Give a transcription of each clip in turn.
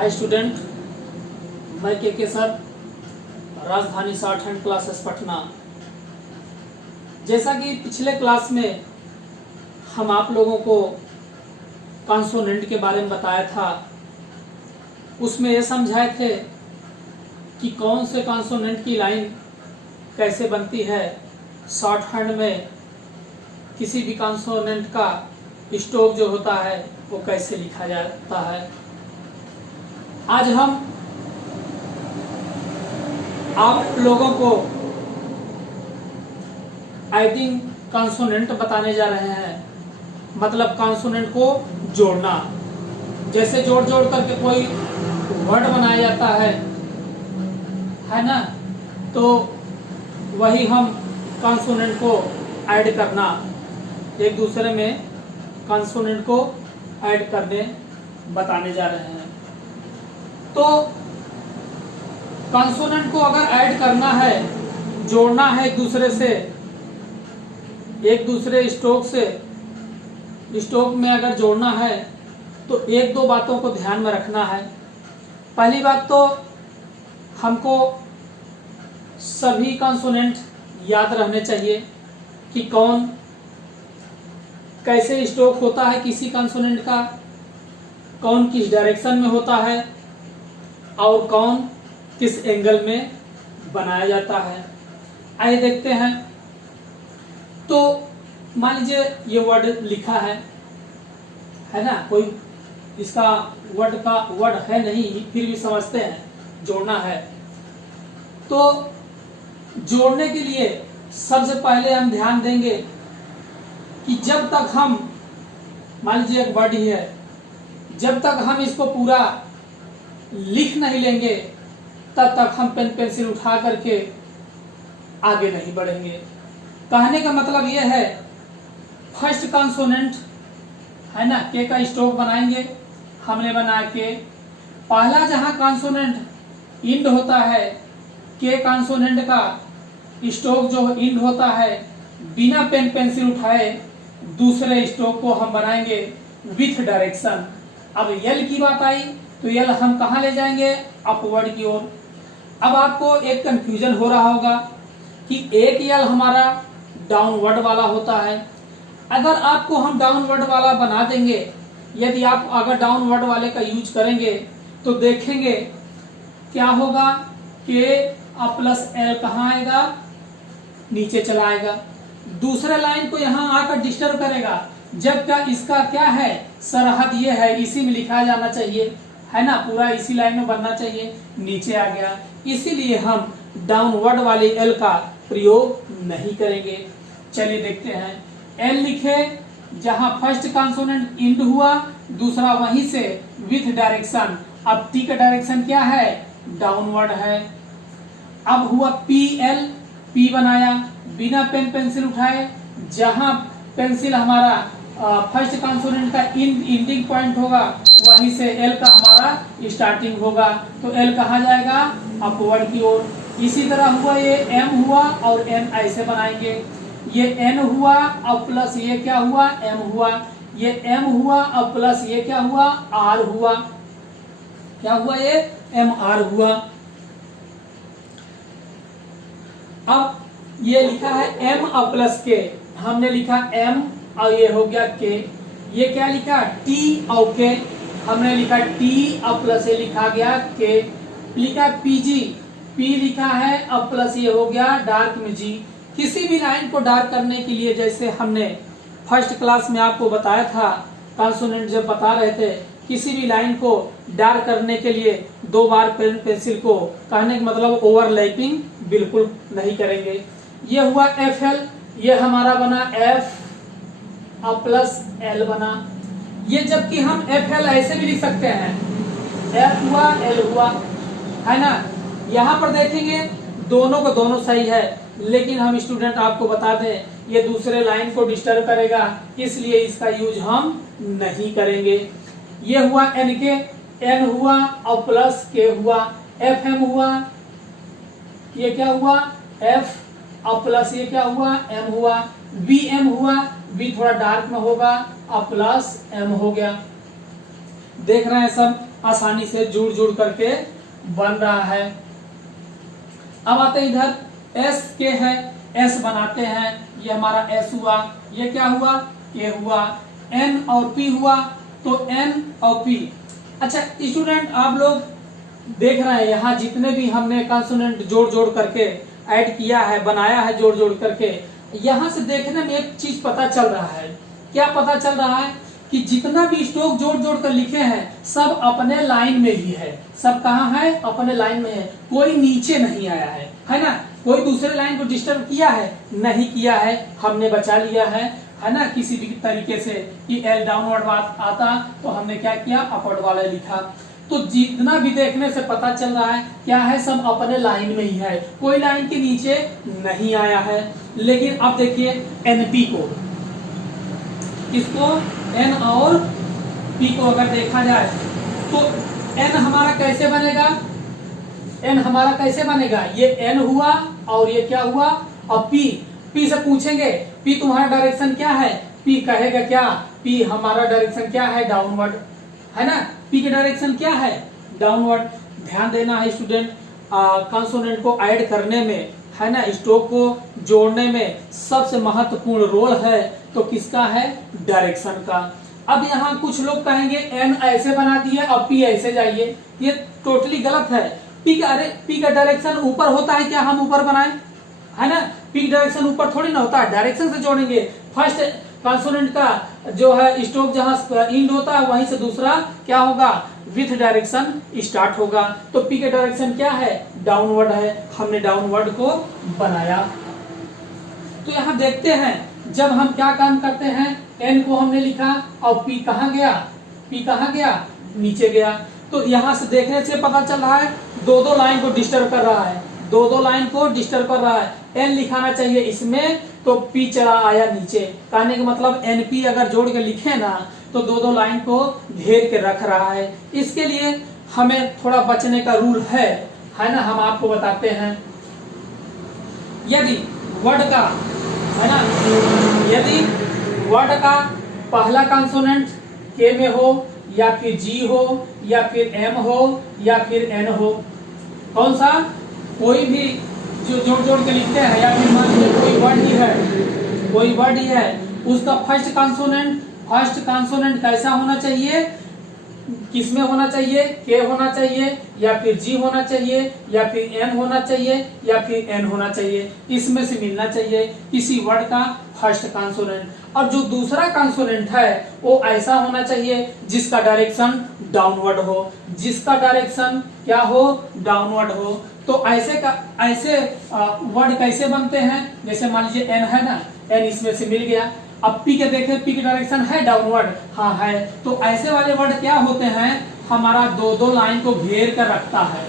Hi student, मैं के sir, राजधानी शॉर्ट हैंड क्लासेस पटना। जैसा कि पिछले क्लास में हम आप लोगों को कॉन्सोनेंट के बारे में बताया था, उसमें ये समझाए थे कि कौन से कॉन्सोनेंट की लाइन कैसे बनती है। शॉर्ट हैंड में किसी भी कॉन्सोनेंट का स्टॉप जो होता है वो कैसे लिखा जाता है। आज हम आप लोगों को एडिंग कॉन्सोनेंट बताने जा रहे हैं, मतलब कॉन्सोनेंट को जोड़ना। जैसे जोड़ जोड़ करके कोई वर्ड बनाया जाता है ना, तो वही हम कॉन्सोनेंट को ऐड करना, एक दूसरे में कॉन्सोनेंट को ऐड करने बताने जा रहे हैं। तो कॉन्सोनेंट को अगर ऐड करना है, जोड़ना है एक दूसरे से, एक दूसरे स्ट्रोक में अगर जोड़ना है तो एक दो बातों को ध्यान में रखना है। पहली बात तो हमको सभी कॉन्सोनेंट याद रहने चाहिए कि कौन कैसे स्ट्रोक होता है किसी कॉन्सोनेंट का, कौन किस डायरेक्शन में होता है और कौन किस एंगल में बनाया जाता है। आइए देखते हैं। तो मान लीजिए ये वर्ड लिखा है ना, कोई इसका वर्ड है नहीं, फिर भी समझते हैं जोड़ना है। तो जोड़ने के लिए सबसे पहले हम ध्यान देंगे कि जब तक हम, मान लीजिए एक वर्ड ही है, जब तक हम इसको पूरा लिख नहीं लेंगे तब तक हम पेन पेंसिल उठा करके आगे नहीं बढ़ेंगे। कहने का मतलब यह है, फर्स्ट कॉन्सोनेंट है ना, के का स्ट्रोक बनाएंगे, हमने बनाया के। पहला जहां कॉन्सोनेंट इंड होता है, के कॉन्सोनेंट का स्ट्रोक जो इंड होता है, बिना पेन पेंसिल उठाए दूसरे स्ट्रोक को हम बनाएंगे विथ डायरेक्शन। अब यल की बात आई तो यल हम कहाँ ले जाएंगे, अपवर्ड की ओर। अब आपको एक कंफ्यूजन हो रहा होगा कि एक यल हमारा डाउनवर्ड वाला होता है। अगर आपको हम डाउनवर्ड वाला बना देंगे, यदि आप अगर डाउनवर्ड वाले का यूज करेंगे तो देखेंगे क्या होगा, के प्लस एल कहाँ आएगा, नीचे चला आएगा, दूसरे लाइन को यहाँ आकर डिस्टर्ब करेगा। जबकि इसका क्या है, सरहद ये है, इसी में लिखा जाना चाहिए, है ना, पूरा इसी लाइन में बनना चाहिए, नीचे आ गया। इसीलिए हम डाउनवर्ड वाले एल का प्रयोग नहीं करेंगे। चलिए देखते हैं। एल लिखे जहां फर्स्ट कॉन्सोनेंट इंड हुआ, दूसरा वहीं से विथ डायरेक्शन। अब टी का डायरेक्शन क्या है, डाउनवर्ड है। अब हुआ पी एल, पी बनाया बिना पेन पेंसिल उठाए, जहां पेंसिल हमारा फर्स्ट कॉन्सोनेंट का इंडिंग पॉइंट होगा वहीं से एल का हमारा स्टार्टिंग होगा, तो एल कहाँ जाएगा, अपवर्ड की ओर। इसी तरह हुआ ये एम हुआ और एन ऐसे बनाएंगे, ये एन हुआ और प्लस ये क्या हुआ, एम हुआ, ये एम हुआ और प्लस ये क्या हुआ, आर हुआ, क्या हुआ, ये एम आर हुआ। अब ये लिखा है एम और प्लस के, हमने लिखा एम और ये हो गया के। ये क्या लिखा, टी और के, हमने लिखा टी और प्लस ये लिखा गया के। लिखा पीजी, पी लिखा है और प्लस ये हो गया डार्क में जी। किसी भी लाइन को डार्क करने के लिए, जैसे हमने फर्स्ट क्लास में आपको बताया था, कॉन्सोनेंट जब बता रहे थे, किसी भी लाइन को डार्क करने के लिए दो बार पेन पेंसिल को, कहने का मतलब ओवरलैपिंग बिल्कुल नहीं करेंगे। ये हुआ एफ एल, ये हमारा बना एफ और प्लस एल बना। ये जबकि हम एफ एल ऐसे भी लिख सकते हैं, एफ हुआ एल हुआ, है ना। यहाँ पर देखेंगे दोनों को दोनों सही है, लेकिन हम स्टूडेंट आपको बता दें ये दूसरे लाइन को डिस्टर्ब करेगा, इसलिए इसका यूज हम नहीं करेंगे। ये हुआ एन के, एन हुआ और प्लस के हुआ, एफ एम हुआ, ये क्या हुआ, एफ और प्लस ये क्या हुआ, एम हुआ, बी एम हुआ, बी थोड़ा डार्क में होगा और प्लस एम हो गया। देख रहे हैं सब। आसानी से जुड़ जुड़ करके बन रहा है। अब आते हैं इधर एस के है, एस बनाते हैं, ये हमारा एस हुआ, ये क्या हुआ, के हुआ, एन और पी हुआ, तो एन और पी। अच्छा स्टूडेंट आप लोग देख रहे हैं यहाँ जितने भी हमने कंसोनेंट जोड़ जोड़ करके ऐड किया है, बनाया है जोड़ जोड़ करके, यहाँ से देखने में एक चीज पता चल रहा है। क्या पता चल रहा है कि जितना भी स्ट्रोक जोड़ जोड़ कर लिखे हैं सब अपने लाइन में ही है। सब कहाँ है, अपने लाइन में है, कोई नीचे नहीं आया है ना, कोई दूसरे लाइन को डिस्टर्ब किया है नहीं किया है, हमने बचा लिया है ना, किसी भी तरीके से कि एल डाउनवर्ड आता तो हमने क्या किया, अपवर्ड वाला लिखा। तो जितना भी देखने से पता चल रहा है क्या है, सब अपने लाइन में ही है, कोई लाइन के नीचे नहीं आया है। लेकिन अब देखिए एनपी को, इसको एन और पी को अगर देखा जाए तो एन हमारा कैसे बनेगा, एन हमारा कैसे बनेगा, ये एन हुआ और ये क्या हुआ, और पी से पूछेंगे पी तुम्हारा डायरेक्शन क्या है, पी कहेगा क्या, पी हमारा डायरेक्शन क्या है, डाउनवर्ड, है ना, पी की डायरेक्शन क्या है, डाउनवर्ड। ध्यान देना है स्टूडेंट, कंसोनेंट को ऐड करने में, है ना, स्ट्रोक को जोड़ने में सबसे महत्वपूर्ण रोल है तो किसका है, डायरेक्शन का। अब यहाँ कुछ लोग कहेंगे एन ऐसे बना दिए अब पी ऐसे जाइए, ये टोटली गलत है। पी का डायरेक्शन ऊपर होता है क्या, हम ऊपर बनाए, है ना, पी का डायरेक्शन ऊपर थोड़ी ना होता है, डायरेक्शन से जोड़ेंगे। फर्स्ट कंसोनेंट का जो है स्ट्रोक जहां इंड होता है वहीं से दूसरा क्या होगा, विथ डायरेक्शन स्टार्ट होगा। तो पी के डायरेक्शन क्या है, डाउनवर्ड है, हमने डाउनवर्ड को बनाया। तो यहाँ देखते हैं जब हम क्या काम करते हैं, एन को हमने लिखा और पी कहाँ गया, पी कहाँ गया, नीचे गया। तो यहाँ से देखने से पता चल रहा है दो दो लाइन को डिस्टर्ब कर रहा है, दो दो लाइन को डिस्टर्ब कर रहा है। एन लिखाना चाहिए इसमें तो पी चला आया नीचे, कहने का मतलब एनपी अगर जोड़ के लिखे ना तो दो दो लाइन को घेर के रख रहा है। इसके लिए हमें थोड़ा बचने का रूल है ना, हम आपको बताते हैं। यदि वर्ड का, है ना, यदि वर्ड का पहला कंसोनेंट के में हो या फिर जी हो या फिर एम हो या फिर एन हो, कौन सा, कोई भी जो जोड़ जोड़ के लिखते हैं, या फिर मान लीजिए कोई वर्ड ही है, उसका फर्स्ट कंसोनेंट कैसा होना चाहिए, किसमें होना चाहिए, के होना चाहिए या फिर जी होना चाहिए या फिर एन होना चाहिए या फिर एन होना चाहिए, इसमें से मिलना चाहिए किसी वर्ड का फर्स्ट कंसोनेंट। और जो दूसरा कंसोनेंट है वो ऐसा होना चाहिए जिसका डायरेक्शन डाउनवर्ड हो, जिसका डायरेक्शन क्या हो, डाउनवर्ड हो। तो ऐसे वर्ड कैसे बनते हैं, जैसे मान लीजिए एन है ना, एन इसमें से मिल गया। अब पी के देखें, पी की डायरेक्शन है डाउनवर्ड, हाँ है, तो ऐसे वाले वर्ड क्या होते हैं, हमारा दो दो लाइन को घेर कर रखता है,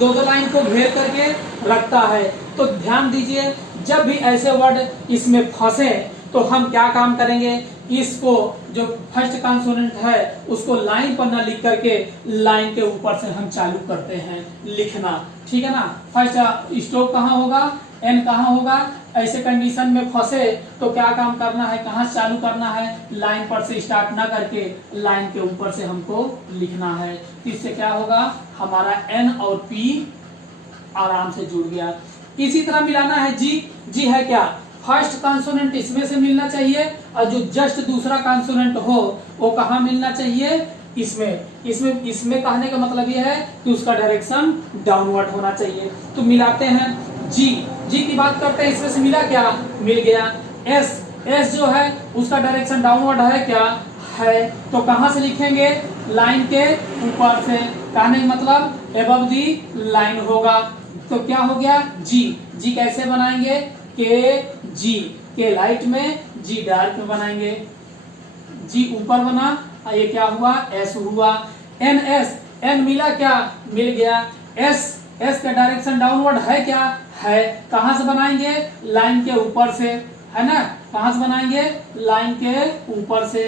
दो दो लाइन को घेर करके रखता है। तो ध्यान दीजिए जब भी ऐसे वर्ड इसमें फंसे तो हम क्या काम करेंगे, इसको जो फर्स्ट कंसोनेंट है उसको लाइन पर ना लिख करके लाइन के ऊपर से हम चालू करते हैं लिखना, ठीक है ना। फर्स्ट स्ट्रोक कहाँ होगा, एन कहाँ होगा, ऐसे कंडीशन में फंसे तो क्या काम करना है, कहाँ से चालू करना है, लाइन पर से स्टार्ट ना करके लाइन के ऊपर से हमको लिखना है। इससे क्या होगा, हमारा एन और पी आराम से जुड़ गया। इसी तरह मिलाना है जी है क्या, फर्स्ट कंसोनेंट इसमें से मिलना चाहिए और जो जस्ट दूसरा कंसोनेंट हो वो कहाँ मिलना चाहिए, इसमें कहने का मतलब ये है कि उसका डायरेक्शन डाउनवर्ड होना चाहिए। तो मिलाते हैं, जी की बात करते हैं, इसमें से मिला क्या, मिल गया। एस जो है उसका डायरेक्शन डाउनवर्ड है क्या, है, तो कहाँ से लिखेंगे, लाइन के ऊपर से, कहने का मतलब एबव दी लाइन होगा। तो क्या हो गया, जी कैसे बनाएंगे, के लाइट में, जी डार्क में बनाएंगे, जी ऊपर बना, ये क्या हुआ, एस हुआ। एन मिला क्या, मिल गया। एस का डायरेक्शन डाउनवर्ड है क्या, है, कहां से बनाएंगे, लाइन के ऊपर से, है ना, कहां से बनाएंगे, लाइन के ऊपर से।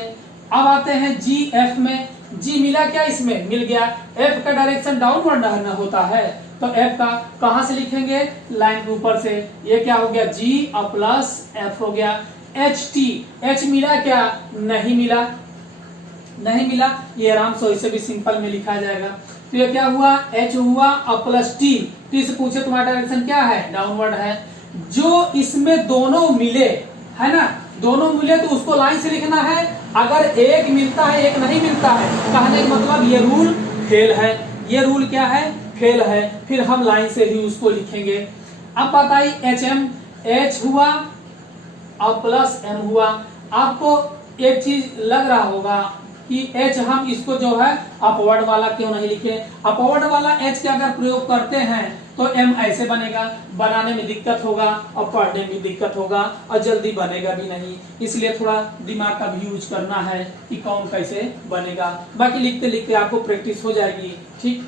अब आते हैं जी एफ में, जी मिला क्या, इसमें मिल गया। एफ का डायरेक्शन डाउनवर्ड ना होता है तो एफ का कहां से लिखेंगे, लाइन के ऊपर से, ये क्या हो गया, जी और प्लस एफ हो गया। एच मिला क्या, नहीं मिला, नहीं मिला, ये आराम से वैसे भी सिंपल में लिखा जाएगा। तो ये क्या हुआ, H हुआ और प्लस टी। टी से पूछे तुम्हारा डायरेक्शन क्या है, डाउनवर्ड है। जो इसमें दोनों मिले है ना, दोनों मिले तो उसको लाइन से लिखना है। अगर एक मिलता है एक नहीं मिलता है, कहने का मतलब ये रूल फेल है, ये रूल क्या है, फेल है। फिर हम लाइन से ही उसको लिखेंगे। अब बताइए HM, H हुआ और प्लस M हुआ। आपको एक चीज लग रहा होगा कि H हम इसको जो है अपवर्ड वाला क्यों नहीं लिखे। अपवर्ड वाला H के अगर प्रयोग करते हैं तो M ऐसे बनेगा, बनाने में दिक्कत होगा और पढ़ने में दिक्कत होगा और जल्दी बनेगा भी नहीं। इसलिए थोड़ा दिमाग का भी यूज करना है कि कौन कैसे बनेगा। बाकी लिखते लिखते आपको प्रैक्टिस हो जाएगी। ठीक,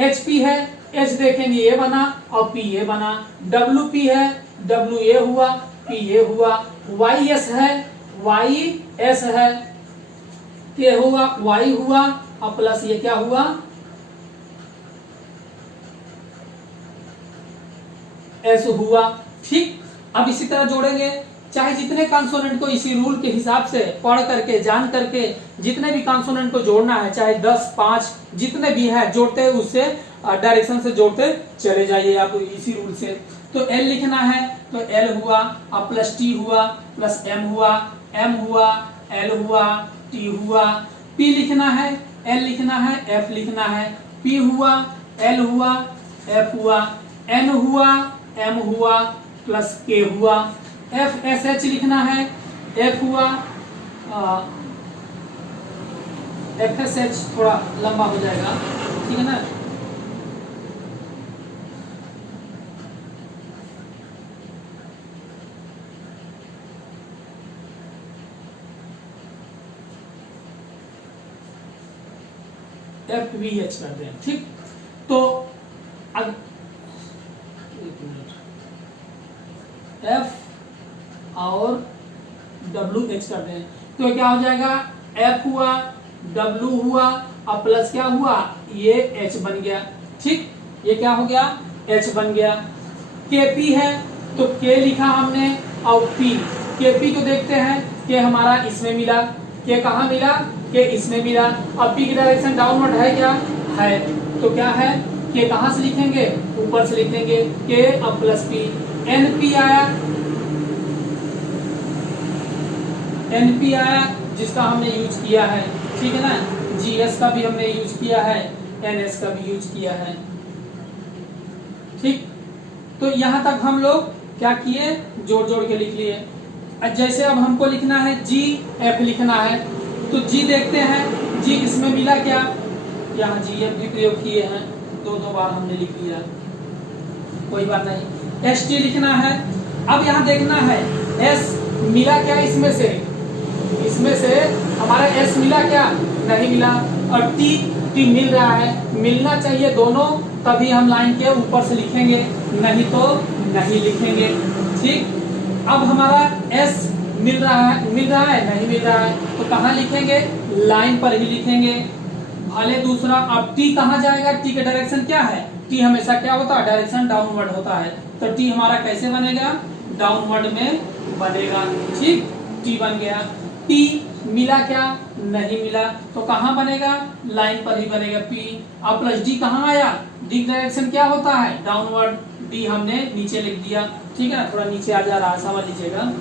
HP है, H देखेंगे ये बना और P ये बना। WP है, W ये हुआ, P ये हुआ। YS है, YS है, K हुआ, Y हुआ और प्लस ये क्या हुआ, S हुआ। ठीक, अब इसी तरह जोड़ेंगे। चाहे जितने कॉन्सोनेंट को इसी रूल के हिसाब से पढ़ करके जान करके जितने भी कॉन्सोनेंट को जोड़ना है, चाहे 10, 5 जितने भी है जोड़ते उससे डायरेक्शन से जोड़ते चले जाइए आप इसी रूल से। तो L लिखना है तो L हुआ और प्लस T हुआ प्लस M हुआ, M हुआ, L हुआ, T हुआ। P लिखना है, L लिखना है, F लिखना है। P हुआ, L हुआ, F हुआ, N हुआ, M हुआ प्लस K हुआ। FSH लिखना है, F हुआ, FSH थोड़ा लंबा हो जाएगा, ठीक है ना। FVH करते हैं। ठीक, तो अब F और WH करते हैं तो क्या हो जाएगा, F हुआ, W हुआ और प्लस क्या हुआ, ये H बन गया। ठीक, ये क्या हो गया, H बन गया। KP है तो K लिखा हमने और P, KP को देखते हैं कि हमारा इसमें मिला, K कहाँ मिला, K इसमें मिला। अब P की डायरेक्शन डाउनवर्ड है क्या, है, तो क्या है, K कहाँ से लिखेंगे, ऊपर से लिखेंगे K और प्लस P। NP आया, NP आया जिसका हमने यूज किया है, ठीक है ना। GS का भी हमने यूज किया है, NS का भी यूज किया है। ठीक, तो यहां तक हम लोग क्या किए, जोड़ जोड़ के लिख लिए। जैसे अब हमको लिखना है GF लिखना है तो G देखते हैं, G इसमें मिला क्या, यहाँ GF भी प्रयोग किए हैं, दो बार हमने लिख लिया, कोई बात नहीं। ST लिखना है। अब यहाँ देखना है S मिला क्या इसमें से, इसमें से हमारा S मिला क्या, नहीं मिला। और T मिल रहा है, मिलना चाहिए दोनों, तभी हम लाइन के ऊपर से लिखेंगे, नहीं तो नहीं लिखेंगे। ठीक, अब हमारा S मिल रहा है, नहीं मिल रहा है, तो कहाँ लिखेंगे, लाइन पर ही लिखेंगे भले दूसरा। अब T कहाँ जाएगा, T का डायरेक्शन क्या है, T हमेशा क्या होता है, डायरेक्शन डाउनवर्ड होता है, तो T हमारा कैसे बनेगा, डाउनवर्ड में बनेगा। ठीक, T बन गया। P मिला क्या, नहीं मिला, तो कहाँ बनेगा, लाइन पर ही बनेगा P। अब प्लस D कहाँ आया, D डायरेक्शन क्या होता है, डाउनवर्ड, D हमने नीचे लिख दिया, ठीक है ना, थोड़ा नीचे आ जा रहा, समझ लीजिएगा।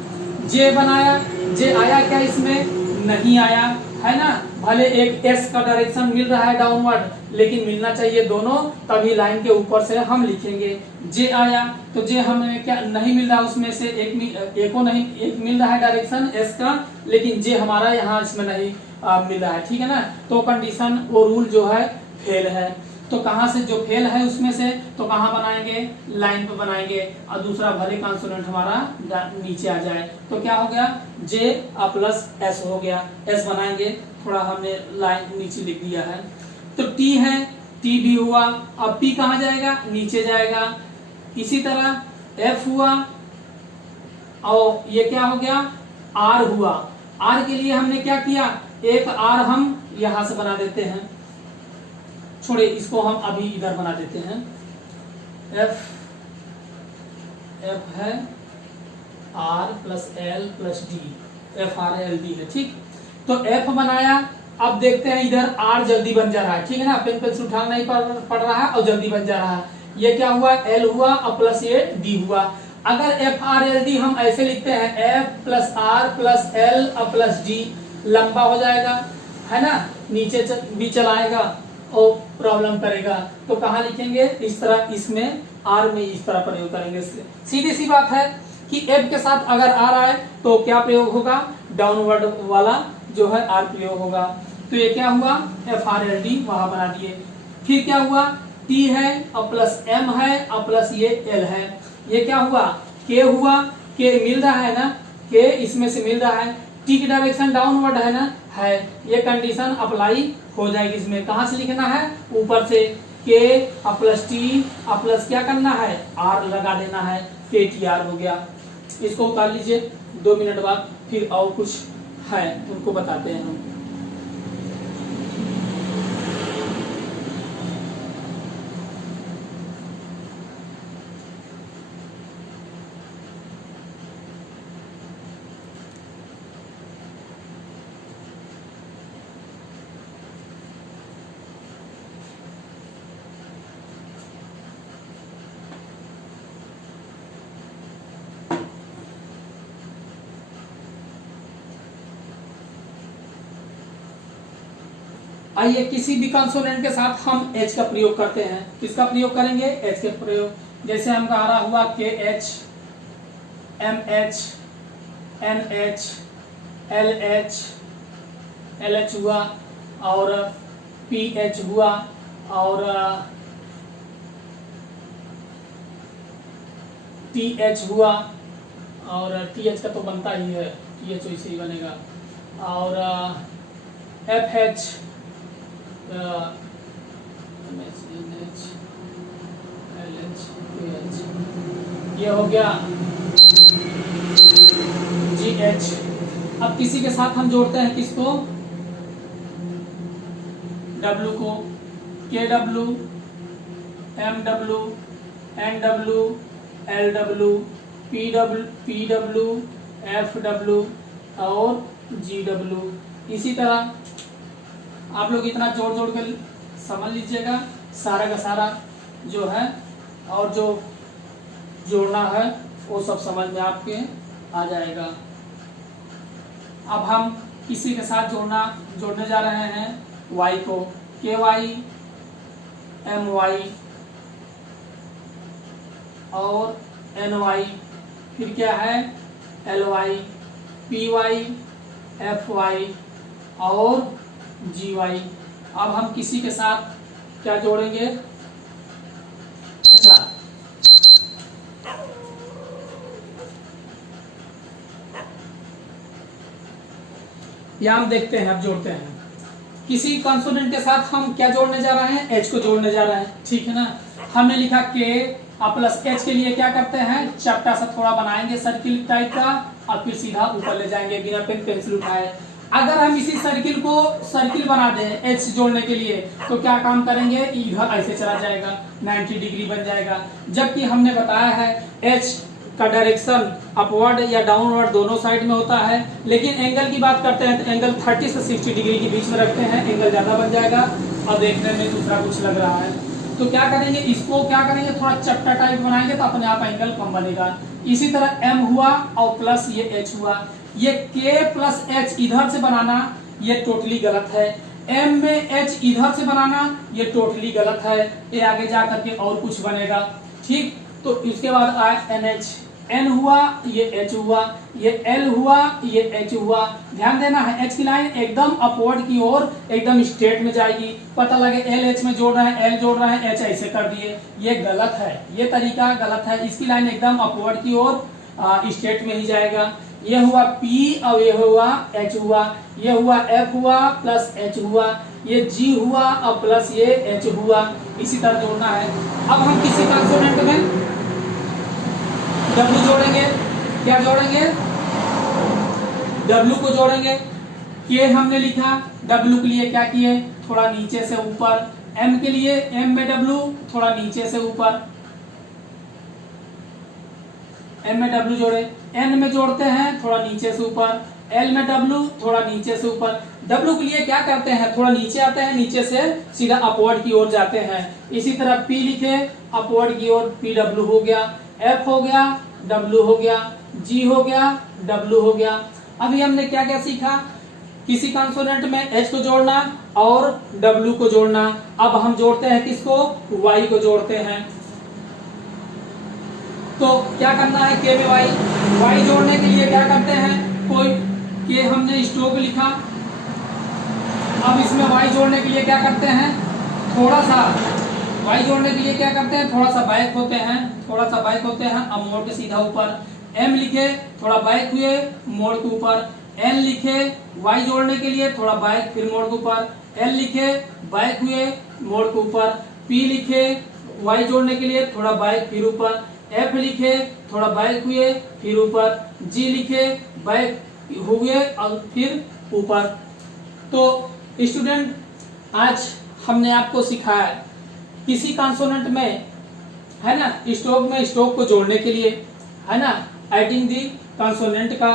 J बनाया, J आया क्या इसमें, नहीं आया, है ना। भले एक S का डायरेक्शन मिल रहा है डाउनवर्ड, लेकिन मिलना चाहिए दोनों, तभी लाइन के ऊपर से हम लिखेंगे। J आया तो J हमें क्या नहीं मिल रहा, उसमें से एक नहीं, एक मिल रहा है डायरेक्शन S का, लेकिन J हमारा यहाँ इसमें नहीं मिल रहा है, ठीक है ना। तो कंडीशन वो रूल जो है फेल है। तो कहाँ से जो फेल है उसमें से तो कहाँ बनाएंगे, लाइन पे बनाएंगे, और दूसरा भले कॉन्सोनेंट हमारा नीचे आ जाए। तो क्या हो गया, J प्लस S हो गया, S बनाएंगे, थोड़ा हमने लाइन नीचे लिख दिया है। तो T है, T भी हुआ, अब P कहाँ जाएगा, नीचे जाएगा। इसी तरह F हुआ और ये क्या हो गया, R हुआ। R के लिए हमने क्या किया, एक R हम यहां से बना देते हैं, छोड़िए इसको हम अभी इधर बना देते हैं। F है R plus L plus D, FRLD है। ठीक, तो F बनाया अब देखते हैं इधर आर जल्दी बन जा रहा है, ठीक है ना, पेन पेंसिल उठाना नहीं पड़ रहा है और जल्दी बन जा रहा है। ये क्या हुआ, एल हुआ और प्लस ये डी हुआ। अगर एफ आर एल डी हम ऐसे लिखते हैं, F plus R plus L और प्लस डी, लंबा हो जाएगा है ना, नीचे भी चलाएगा और प्रॉब्लम करेगा। तो कहाँ लिखेंगे, इस तरह, इसमें आर में इस तरह प्रयोग करेंगे। सीधी सी बात है कि एफ के साथ अगर आर आए तो क्या प्रयोग होगा, डाउनवर्ड वाला जो है आर प्रयोग होगा। तो ये क्या हुआ, एफ आर एल डी वहां बना दिए। फिर क्या हुआ, टी है और प्लस एम है और प्लस ये एल है। ये क्या हुआ, के हुआ, के मिल रहा है ना, के इसमें से मिल रहा है, टी की डायरेक्शन डाउनवर्ड है ना, है। ये कंडीशन अप्लाई हो जाएगी इसमें। कहां से लिखना है, ऊपर से, के और प्लस टी और प्लस क्या करना है, आर लगा देना है, के टी आर हो गया। इसको उतार लीजिए, 2 मिनट बाद फिर और कुछ है उनको बताते हैं हम। आइए किसी भी कंसोनेंट के साथ हम एच का प्रयोग करते हैं। किसका प्रयोग करेंगे, एच के प्रयोग। जैसे हम कह रहा हुआ K H, M H, N H, L H हुआ और पी एच हुआ और टी एच हुआ और टी एच का तो बनता ही है, टी एच वैसे ही बनेगा और एफ एच, ये हो गया जी एच। अब किसी के साथ हम जोड़ते हैं किसको, डब्लू को, K W, M W, N W, L W, P W, F W और जी डब्लू। इसी तरह आप लोग इतना जोड़ जोड़ कर समझ लीजिएगा, सारा का सारा जो है और जो जोड़ना है वो सब समझ में आपके आ जाएगा। अब हम किसी के साथ जोड़ने जा रहे हैं y को, के वाई, एम वाई और एन वाई, फिर क्या है L Y, P Y, F Y और जी वाई। अब हम किसी के साथ क्या जोड़ेंगे, अच्छा यह हम देखते हैं, अब जोड़ते हैं। किसी कंसोनेंट के साथ हम क्या जोड़ने जा रहे हैं, एच को जोड़ने जा रहे हैं, ठीक है ना। हमने लिखा के और प्लस एच के लिए क्या करते हैं, चपटा सा थोड़ा बनाएंगे सर्किल टाइप का और फिर सीधा ऊपर ले जाएंगे बिना पेन पेंसिल उठाए। अगर हम इसी सर्किल को सर्किल बना दें एच जोड़ने के लिए तो क्या काम करेंगे, इधर ऐसे चला जाएगा, 90 डिग्री बन जाएगा। जबकि हमने बताया है एच का डायरेक्शन अपवर्ड या डाउनवर्ड दोनों साइड में होता है, लेकिन एंगल की बात करते हैं तो एंगल 30 से 60 डिग्री के बीच में रखते हैं, एंगल ज्यादा बन जाएगा और देखने में दूसरा कुछ लग रहा है। तो क्या करेंगे, इसको क्या करेंगे, थोड़ा चपटा टाइप बनाएंगे तो अपने आप एंगल कम बनेगा। इसी तरह एम हुआ और प्लस ये एच हुआ। ये के प्लस एच इधर से बनाना ये टोटली गलत है, एम में एच इधर से बनाना ये टोटली गलत है, ये आगे जा करके और कुछ बनेगा, ठीक। तो इसके बाद आए एन एच, एन हुआ ये एच हुआ, ये एल हुआ ये एच हुआ। ध्यान देना है एच की लाइन एकदम अपवर्ड की ओर एकदम स्ट्रेट में जाएगी। पता लगे एल एच में जोड़ रहे हैं, एल जोड़ रहे हैं, एच ऐसे कर दिए, ये गलत है, ये तरीका गलत है। इसकी लाइन एकदम अपवर्ड की ओर स्ट्रेट में ही जाएगा। ये हुआ P और ये हुआ H हुआ, ये हुआ F हुआ प्लस H हुआ, ये G हुआ और प्लस ये H हुआ। इसी तरह जोड़ना है। अब हम किसी कंसोनेंट में W जोड़ेंगे, क्या जोड़ेंगे, W को जोड़ेंगे। K हमने लिखा, W के लिए क्या किए, थोड़ा नीचे से ऊपर, M के लिए M में W थोड़ा नीचे से ऊपर, M में W जोड़े, N में जोड़ते हैं थोड़ा नीचे से ऊपर, एल में डब्लू, थोड़ा नीचे से ऊपर। डब्लू के लिए क्या करते हैं, थोड़ा नीचे आते हैं, नीचे से सीधा अपवर्ड की ओर जाते हैं। इसी तरह पी लिखे, अपवर्ड की ओर, पी डब्लू हो गया, एफ हो गया, डब्लू हो गया, जी हो गया, डब्लू हो गया। अभी हमने क्या क्या सीखा, किसी कंसोनेंट में एच को जोड़ना और डब्लू को जोड़ना। अब हम जोड़ते हैं किसको, वाई को जोड़ते हैं। तो क्या करना है, के में वाई जोड़ने के लिए क्या करते हैं, कोई के हमने स्ट्रोक लिखा। अब इसमें वाई जोड़ने के लिए क्या करते हैं, थोड़ा सा वाई जोड़ने के लिए क्या करते हैं, थोड़ा सा बैक होते हैं, थोड़ा सा बैक होते हैं। अब मोड़ के सीधा ऊपर। एम लिखे, थोड़ा बैक हुए, मोड़ के ऊपर। एन लिखे, वाई जोड़ने के लिए थोड़ा बैक, फिर मोड़ के ऊपर। एल लिखे, बैक हुए, मोड़ के ऊपर। पी लिखे, वाई जोड़ने के लिए थोड़ा बैक, फिर ऊपर। एफ लिखे, थोड़ा बैक हुए, फिर ऊपर। जी लिखे, बैक हुए और फिर ऊपर। तो स्टूडेंट, आज हमने आपको सिखाया किसी कंसोनेंट में, है ना, स्ट्रोक में स्ट्रोक को जोड़ने के लिए, है ना, एडिंग दी कंसोनेंट का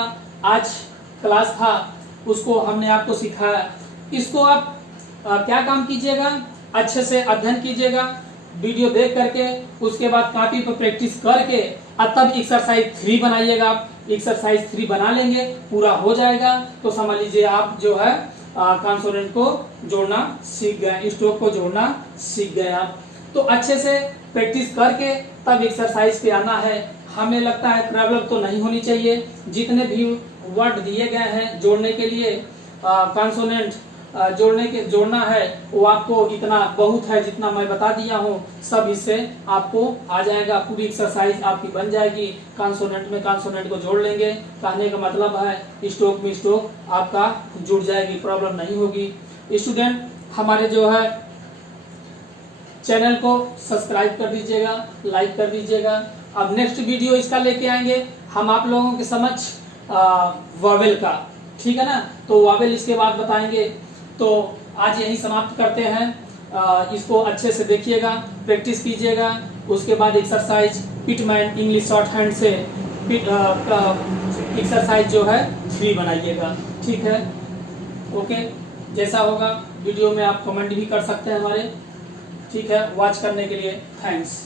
आज क्लास था, उसको हमने आपको सिखाया। इसको आप क्या काम कीजिएगा, अच्छे से अध्ययन कीजिएगा, वीडियो देख करके, उसके बाद कॉपी पर प्रैक्टिस करके और तब एक्सरसाइज 3 बनाइएगा। आप एक्सरसाइज 3 बना लेंगे, पूरा हो जाएगा तो समझ लीजिए आप जो है कंसोनेंट को जोड़ना सीख गए, स्ट्रोक को जोड़ना सीख गए आप। तो अच्छे से प्रैक्टिस करके तब एक्सरसाइज पे आना है। हमें लगता है प्रॉब्लम तो नहीं होनी चाहिए। जितने भी वर्ड दिए गए हैं जोड़ने के लिए, कंसोनेंट जोड़ना है, वो आपको इतना बहुत है, जितना मैं बता दिया हूँ सब इससे आपको आ जाएगा। पूरी एक्सरसाइज आपकी बन जाएगी। कंसोनेंट में कंसोनेंट को जोड़ लेंगे, कहने का मतलब है स्ट्रोक में स्ट्रोक आपका जुड़ जाएगी, प्रॉब्लम नहीं होगी। स्टूडेंट, हमारे जो है चैनल को सब्सक्राइब कर दीजिएगा, लाइक कर दीजिएगा। अब नेक्स्ट वीडियो इसका लेके आएंगे हम आप लोगों के समक्ष वॉवेल का, ठीक है ना। तो वॉवेल इसके बाद बताएंगे। तो आज यही समाप्त करते हैं। इसको अच्छे से देखिएगा, प्रैक्टिस कीजिएगा। उसके बाद exercise Pitman English short hand से एक्सरसाइज जो है 3 बनाइएगा, ठीक है। ओके, जैसा होगा वीडियो में आप कमेंट भी कर सकते हैं हमारे, ठीक है। वॉच करने के लिए थैंक्स।